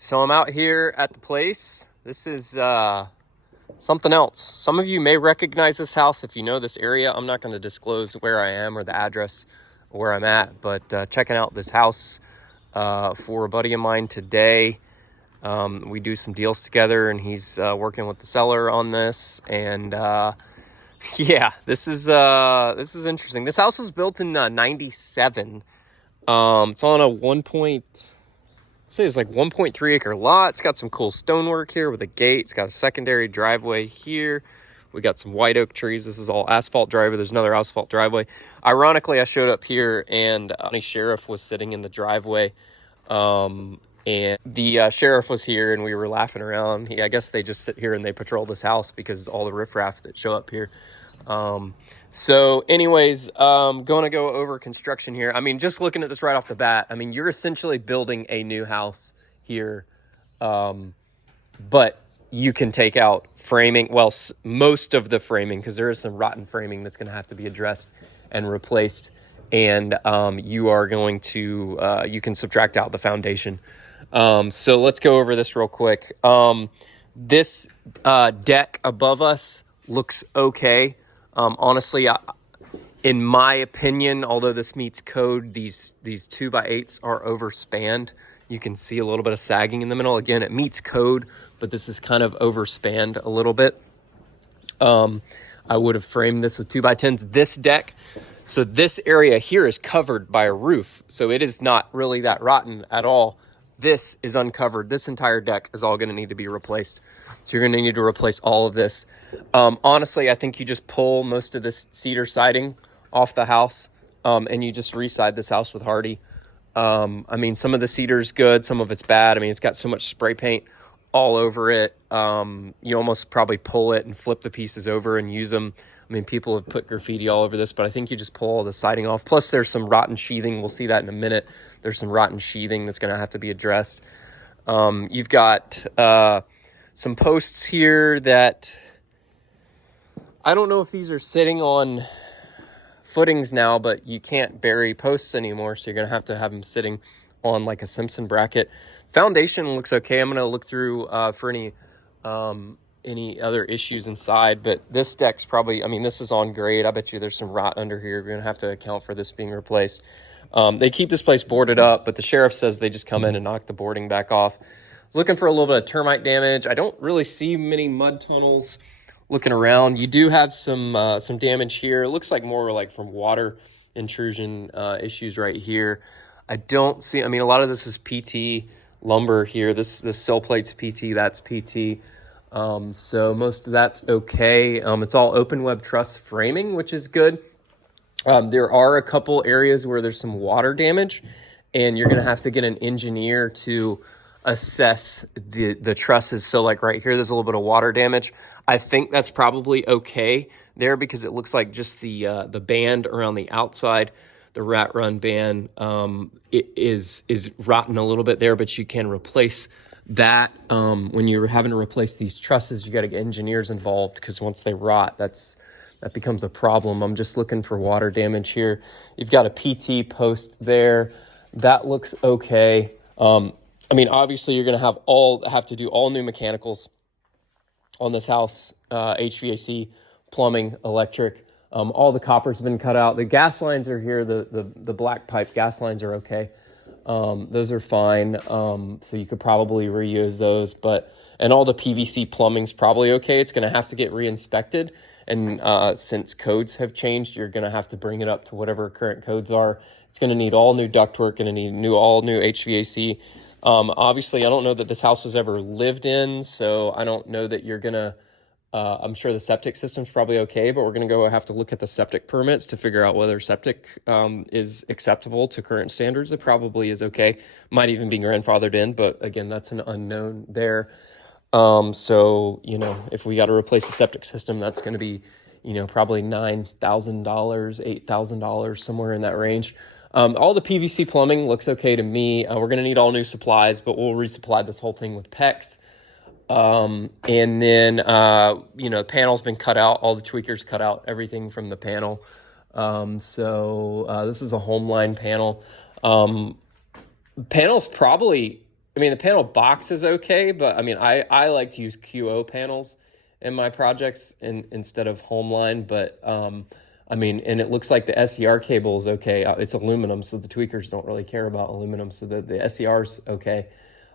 So I'm out here at the place. This is something else. Some of you may recognize this house if you know this area. I'm not going to disclose where I am or the address where I'm at, but checking out this house for a buddy of mine today. We do some deals together, and he's working with the seller on this. And yeah, this is interesting. This house was built in '97. It's on a say it's like 1.3 acre lot. It's got some cool stonework here with a gate. It's got a secondary driveway here. We got some white oak trees. This is all asphalt driveway. There's another asphalt driveway. Ironically, I showed up here and the sheriff was sitting in the driveway. And the sheriff was here and we were laughing around. I guess they just sit here and they patrol this house because all the riffraff that show up here. So anyways, going to go over construction here. I mean, just looking at this right off the bat, I mean, you're essentially building a new house here. But you can take out framing, well, most of the framing, because there is some rotten framing that's going to have to be addressed and replaced. And you are going to, you can subtract out the foundation. So let's go over this real quick. This deck above us looks okay. Honestly, in my opinion, although this meets code, these 2x8s are overspanned. You can see a little bit of sagging in the middle. Again, it meets code, but this is kind of overspanned a little bit. I would have framed this with 2x10s. This deck, so this area here is covered by a roof, so it is not really that rotten at all. This is uncovered. This entire deck is all going to need to be replaced. So you're going to need to replace all of this. Honestly, I think you just pull most of this cedar siding off the house, and you just re-side this house with hardy. I mean, some of the cedar is good, some of it's bad. I mean, it's got so much spray paint all over it. You almost probably pull it and flip the pieces over and use them. I mean, people have put graffiti all over this, but I think you just pull all the siding off. Plus, there's some rotten sheathing. We'll see that in a minute. There's some rotten sheathing that's going to have to be addressed. You've got some posts here that I don't know if these are sitting on footings now, but you can't bury posts anymore, so you're going to have them sitting on like a Simpson bracket. Foundation looks okay. I'm going to look through for any other issues inside, but this deck's probably, I mean, this is on grade. I bet you there's some rot under here. We're going to have to account for this being replaced. They keep this place boarded up, but the sheriff says they just come in and knock the boarding back off. Looking for a little bit of termite damage. I don't really see many mud tunnels looking around. You do have some damage here. It looks like more like from water intrusion issues right here. I don't see, I mean, a lot of this is PT lumber here. This sill plate's PT, that's PT. So most of that's okay. It's all open web truss framing, which is good. There are a couple areas where there's some water damage, and you're going to have to get an engineer to assess the trusses. So like right here, there's a little bit of water damage. I think that's probably okay there because it looks like just the band around the outside, the rat run band, it is rotten a little bit there, but you can replace that. When you're having to replace these trusses, you got to get engineers involved because once they rot, that becomes a problem. I'm just looking for water damage here. You've got a PT post there. That looks okay. I mean, obviously you're going to have to do all new mechanicals on this house, HVAC, plumbing, electric. All the copper's been cut out. The gas lines are here. The black pipe gas lines are okay. Those are fine. So you could probably reuse those, and all the PVC plumbing's probably okay. It's going to have to get re-inspected. And since codes have changed, you're going to have to bring it up to whatever current codes are. It's going to need all new ductwork, going to need all new HVAC. Obviously, I don't know that this house was ever lived in, so I don't know that you're going to, I'm sure the septic system's probably okay, but we're going to have to look at the septic permits to figure out whether septic is acceptable to current standards. It probably is okay. Might even be grandfathered in, but again, that's an unknown there. So, if we got to replace the septic system, that's going to be, probably $9,000, $8,000, somewhere in that range. All the PVC plumbing looks okay to me. We're going to need all new supplies, but we'll resupply this whole thing with PEX. And then, the panel's been cut out, all the tweakers cut out, everything from the panel. So this is a home line panel. Panel's probably I mean, the panel box is okay, but I mean, I like to use QO panels in my projects instead of Homeline. But I mean, and it looks like the SER cable is okay. It's aluminum, so the tweakers don't really care about aluminum, so the SER's okay.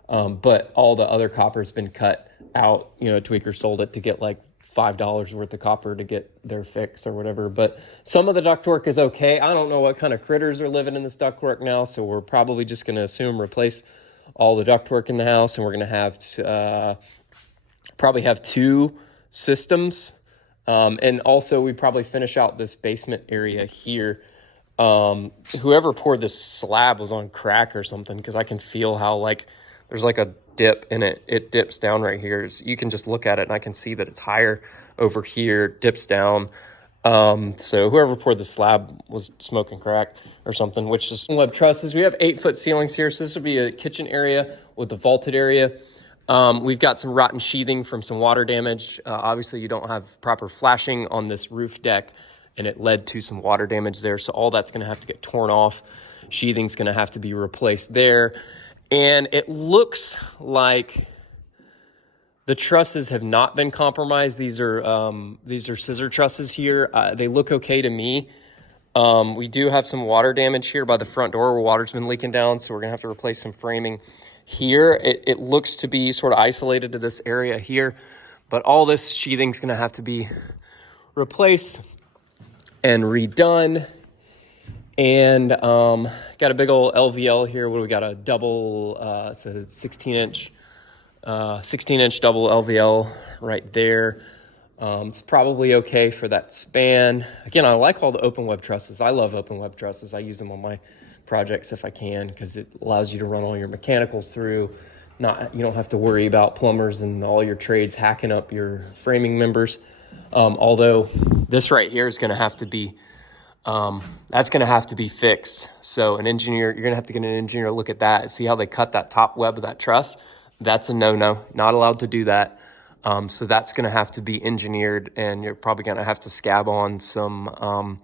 But all the other copper's been cut out. You know, tweaker sold it to get like $5 worth of copper to get their fix or whatever. But some of the ductwork is okay. I don't know what kind of critters are living in this ductwork now, so we're probably just going to assume replace all the ductwork in the house, and we're going to have probably have 2 systems. And also we probably finish out this basement area here. Whoever poured this slab was on crack or something, because I can feel how like there's like a dip in it. It dips down right here. So you can just look at it and I can see that it's higher over here, dips down. So whoever poured the slab was smoking crack or something, which is web trusses. We have 8-foot ceilings here. So this will be a kitchen area with a vaulted area. We've got some rotten sheathing from some water damage. Obviously you don't have proper flashing on this roof deck, and it led to some water damage there. So all that's going to have to get torn off. Sheathing's going to have to be replaced there. And it looks like the trusses have not been compromised. These are scissor trusses here. They look okay to me. We do have some water damage here by the front door where water's been leaking down, so we're going to have to replace some framing here. It looks to be sort of isolated to this area here, but all this sheathing's going to have to be replaced and redone. And got a big old LVL here. What do we got? A double, it's a 16-inch double LVL right there. It's probably okay for that span. Again, I like all the open web trusses. I love open web trusses. I use them on my projects if I can, because it allows you to run all your mechanicals through. You don't have to worry about plumbers and all your trades hacking up your framing members. Although this right here is going to have to be that's going to have to be fixed. So an engineer, you're going to have to get an engineer to look at that and see how they cut that top web of that truss. That's a no-no, not allowed to do that. So that's going to have to be engineered, and you're probably going to have to scab on some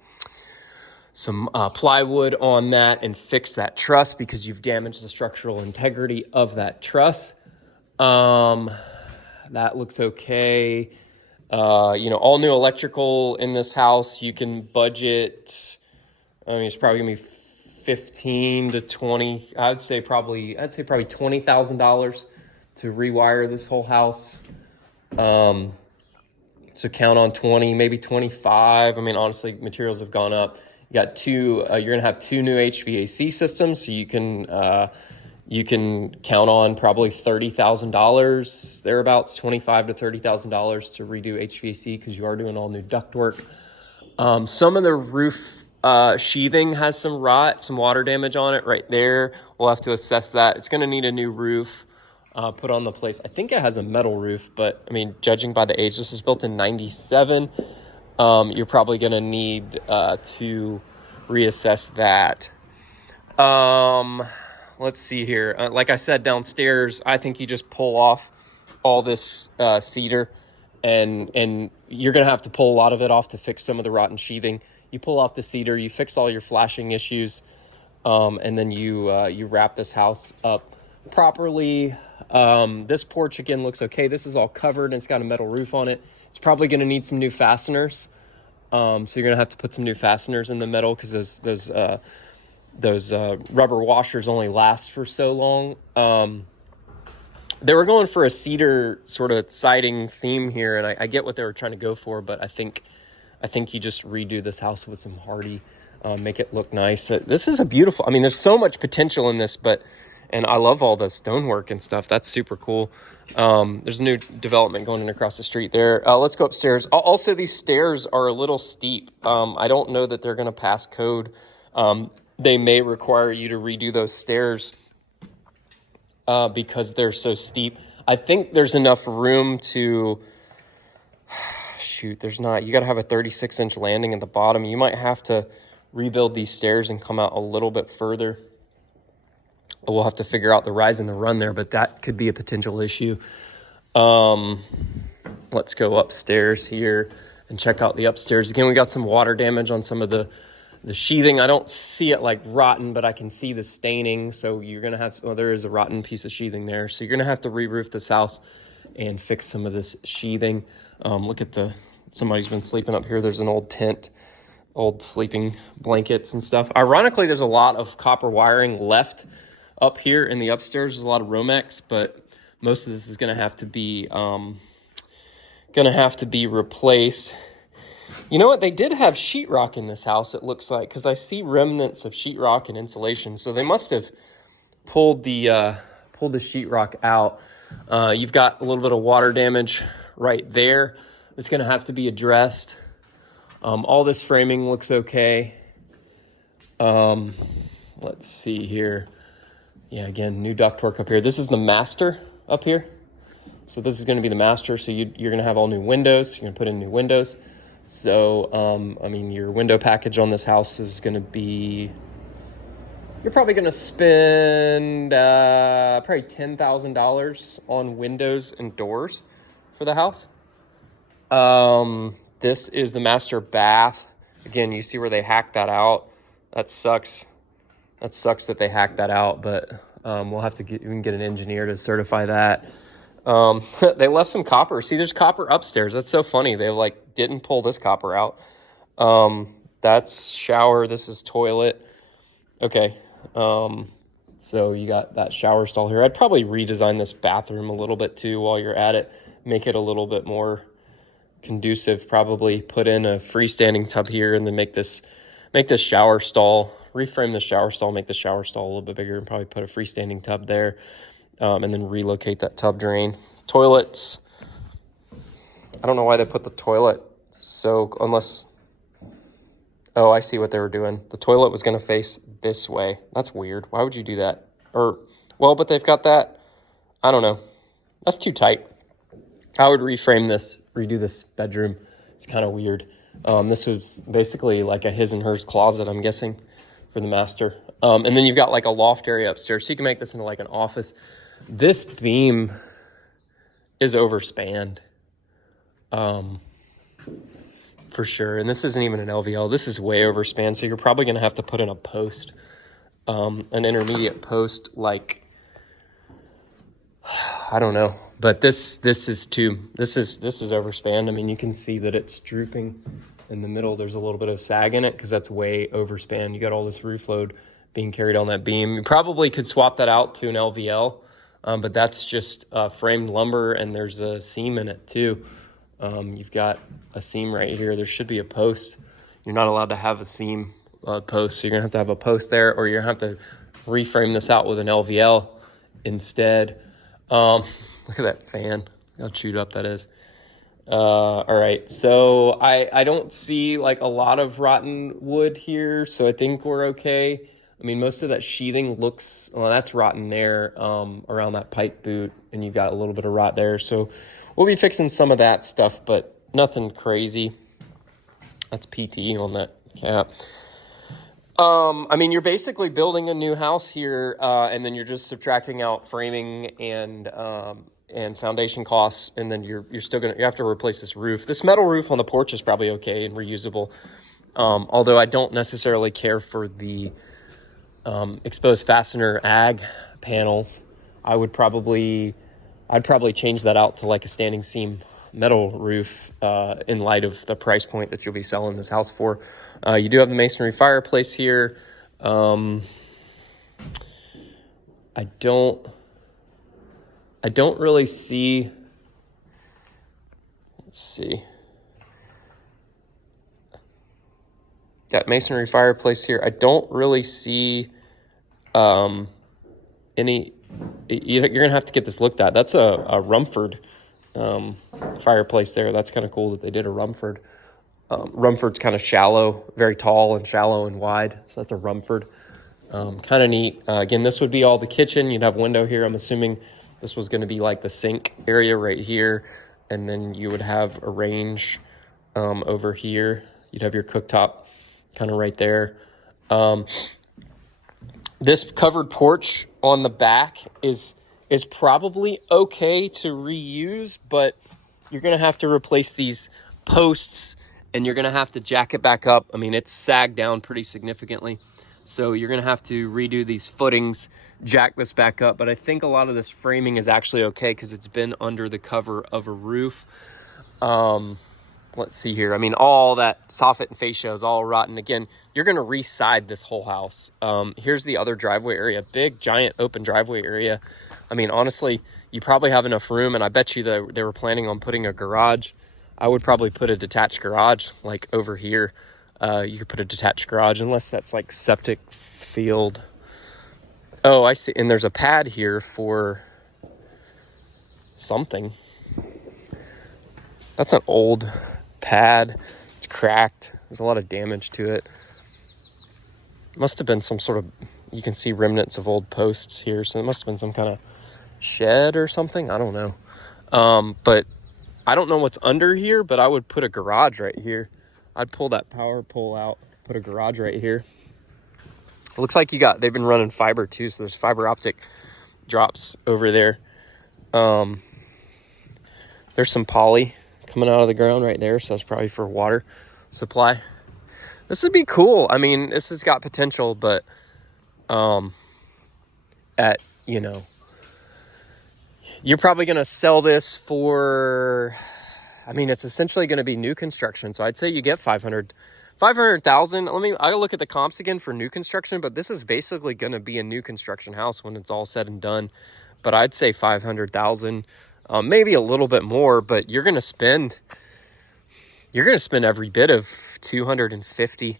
plywood on that and fix that truss, because you've damaged the structural integrity of that truss. That looks okay. All new electrical in this house. You can budget, I mean, it's probably gonna be 15 to 20. I'd say probably $20,000 to rewire this whole house. So count on 20, maybe 25. I mean, honestly, materials have gone up. You got you're gonna have 2 new HVAC systems, so you can count on probably $30,000 thereabouts, $25,000 to $30,000 to redo HVAC, because you are doing all new ductwork. Some of the roof sheathing has some rot, some water damage on it right there. We'll have to assess that. It's going to need a new roof put on the place. I think it has a metal roof, but I mean, judging by the age, this was built in 97. You're probably going to need to reassess that. Let's see here. Like I said, downstairs, I think you just pull off all this cedar, and you're going to have to pull a lot of it off to fix some of the rotten sheathing. You pull off the cedar, you fix all your flashing issues, and then you wrap this house up properly. This porch, again, looks okay. This is all covered, and it's got a metal roof on it. It's probably going to need some new fasteners. So you're going to have to put some new fasteners in the metal, because those rubber washers only last for so long. They were going for a cedar sort of siding theme here, and I get what they were trying to go for, but I think you just redo this house with some hardy, make it look nice. This is a beautiful, I mean, there's so much potential in this, and I love all the stonework and stuff. That's super cool. There's a new development going in across the street there. Let's go upstairs. Also, these stairs are a little steep. I don't know that they're going to pass code. They may require you to redo those stairs because they're so steep. I think there's enough room to, there's not. You got to have a 36-inch landing at the bottom. You might have to rebuild these stairs and come out a little bit further. We'll have to figure out the rise and the run there, but that could be a potential issue. Let's go upstairs here and check out the upstairs. Again, we got some water damage on some of the The sheathing, I don't see it like rotten, but I can see the staining. So you're going to have, well, there is a rotten piece of sheathing there. So you're going to have to re-roof this house and fix some of this sheathing. Look at somebody's been sleeping up here. There's an old tent, old sleeping blankets and stuff. Ironically, there's a lot of copper wiring left up here in the upstairs. There's a lot of Romex, but most of this is going to have to be replaced. You know what? They did have sheetrock in this house, it looks like, because I see remnants of sheetrock and insulation. So they must have pulled the sheetrock out. You've got a little bit of water damage right there. It's going to have to be addressed. All this framing looks okay. Let's see here. Yeah, again, new ductwork up here. This is the master up here. So this is going to be the master. So you're going to have all new windows. You're going to put in new windows. So, I mean, your window package on this house is going to be, you're probably going to spend probably $10,000 on windows and doors for the house. This is the master bath. Again, you see where they hacked that out. That sucks. That sucks that they hacked that out, but we'll have to we can get an engineer to certify that. They left some copper. See, there's copper upstairs. That's so funny. They like didn't pull this copper out. That's shower. This is toilet. Okay. So you got that shower stall here. I'd probably redesign this bathroom a little bit too while you're at it. Make it a little bit more conducive. Probably put in a freestanding tub here and then make this shower stall, reframe the shower stall, make the shower stall a little bit bigger and probably put a freestanding tub there. And then relocate that tub drain. Toilets, I don't know why they put the toilet unless, oh, I see what they were doing. The toilet was going to face this way. That's weird. Why would you do that? But they've got that. I don't know. That's too tight. I would reframe this, redo this bedroom. It's kind of weird. This was basically like a his and hers closet, I'm guessing, for the master. And then you've got like a loft area upstairs. So you can make this into like an office. This beam is overspanned, for sure. And this isn't even an LVL. This is way overspanned. So you're probably going to have to put in a post, an intermediate post, like, I don't know. But this is overspanned. I mean, you can see that it's drooping in the middle. There's a little bit of sag in it because that's way overspanned. You got all this roof load being carried on that beam. You probably could swap that out to an LVL. But that's just framed lumber, and there's a seam in it too. You've got a seam right here. There should be a post. You're not allowed to have a seam post, so you're going to have a post there, or you're going to have to reframe this out with an LVL instead. Look at that fan. How chewed up that is. All right, so I don't see like a lot of rotten wood here, so I think we're okay. I mean, most of that sheathing looks, well, that's rotten there around that pipe boot, and you've got a little bit of rot there. So we'll be fixing some of that stuff, but nothing crazy. That's PT on that cap. I mean, you're basically building a new house here, and then you're just subtracting out framing and foundation costs, and then you have to replace this roof. This metal roof on the porch is probably okay and reusable, although I don't necessarily care for the exposed fastener ag panels. I'd probably change that out to like a standing seam metal roof in light of the price point that you'll be selling this house for. You do have the masonry fireplace here. I don't really see, let's see. Got masonry fireplace here. I don't really see any, you're going to have to get this looked at. That's a Rumford fireplace there. That's kind of cool that they did a Rumford. Rumford's kind of shallow, very tall and shallow and wide. So that's a Rumford. Kind of neat. Again, this would be all the kitchen. You'd have window here. I'm assuming this was going to be like the sink area right here. And then you would have a range over here. You'd have your cooktop kind of right there. This covered porch on the back is probably okay to reuse, but you're going to have to replace these posts and you're going to have to jack it back up. I mean, it's sagged down pretty significantly. So you're going to have to redo these footings, jack this back up. But I think a lot of this framing is actually okay because it's been under the cover of a roof. Let's see here. I mean, all that soffit and fascia is all rotten. Again, you're going to re-side this whole house. Here's the other driveway area, big, giant, open driveway area. I mean, honestly, you probably have enough room, and I bet you that they were planning on putting a garage. I would probably put a detached garage, like over here. You could put a detached garage, unless that's like septic field. Oh, I see. And there's a pad here for something. That's an old pad. It's cracked. There's a lot of damage to it. Must have been some sort of, you can see remnants of old posts here. So it must have been some kind of shed or something. I don't know. But I don't know what's under here, but I would put a garage right here. I'd pull that power pole out, put a garage right here. It looks like they've been running fiber too. So there's fiber optic drops over there. There's some poly coming out of the ground right there. So it's probably for water supply. This would be cool. I mean, this has got potential, but, you're probably going to sell this for, I mean, it's essentially going to be new construction. So I'd say you get 500,000. I'll look at the comps again for new construction, but this is basically going to be a new construction house when it's all said and done. But I'd say 500,000, maybe a little bit more, but you're going to spend every bit of $250,000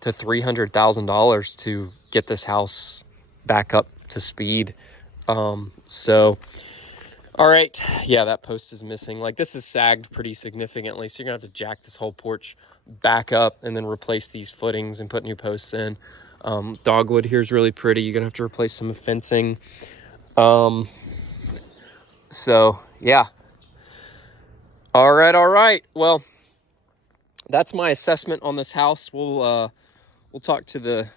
to $300,000 to get this house back up to speed. So, all right. Yeah, that post is missing. Like, this is sagged pretty significantly. So you're gonna have to jack this whole porch back up and then replace these footings and put new posts in. Dogwood here is really pretty. You're gonna have to replace some fencing. So yeah. All right. Well, that's my assessment on this house. We'll talk to the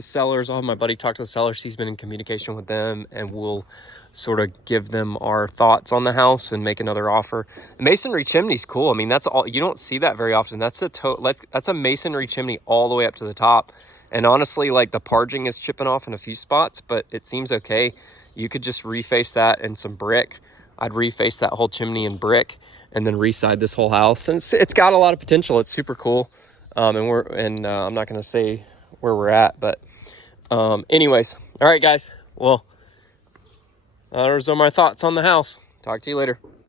sellers. I'll have my buddy talk to the sellers. He's been in communication with them, and we'll sort of give them our thoughts on the house and make another offer. The masonry chimney's cool. I mean, that's all, you don't see that very often. That's a masonry chimney all the way up to the top. And honestly, like, the parging is chipping off in a few spots, but it seems okay. You could just reface that in some brick. I'd reface that whole chimney in brick and then re-side this whole house. And it's got a lot of potential. It's super cool. I'm not going to say where we're at, but anyways, all right, guys. Well, those are my thoughts on the house. Talk to you later.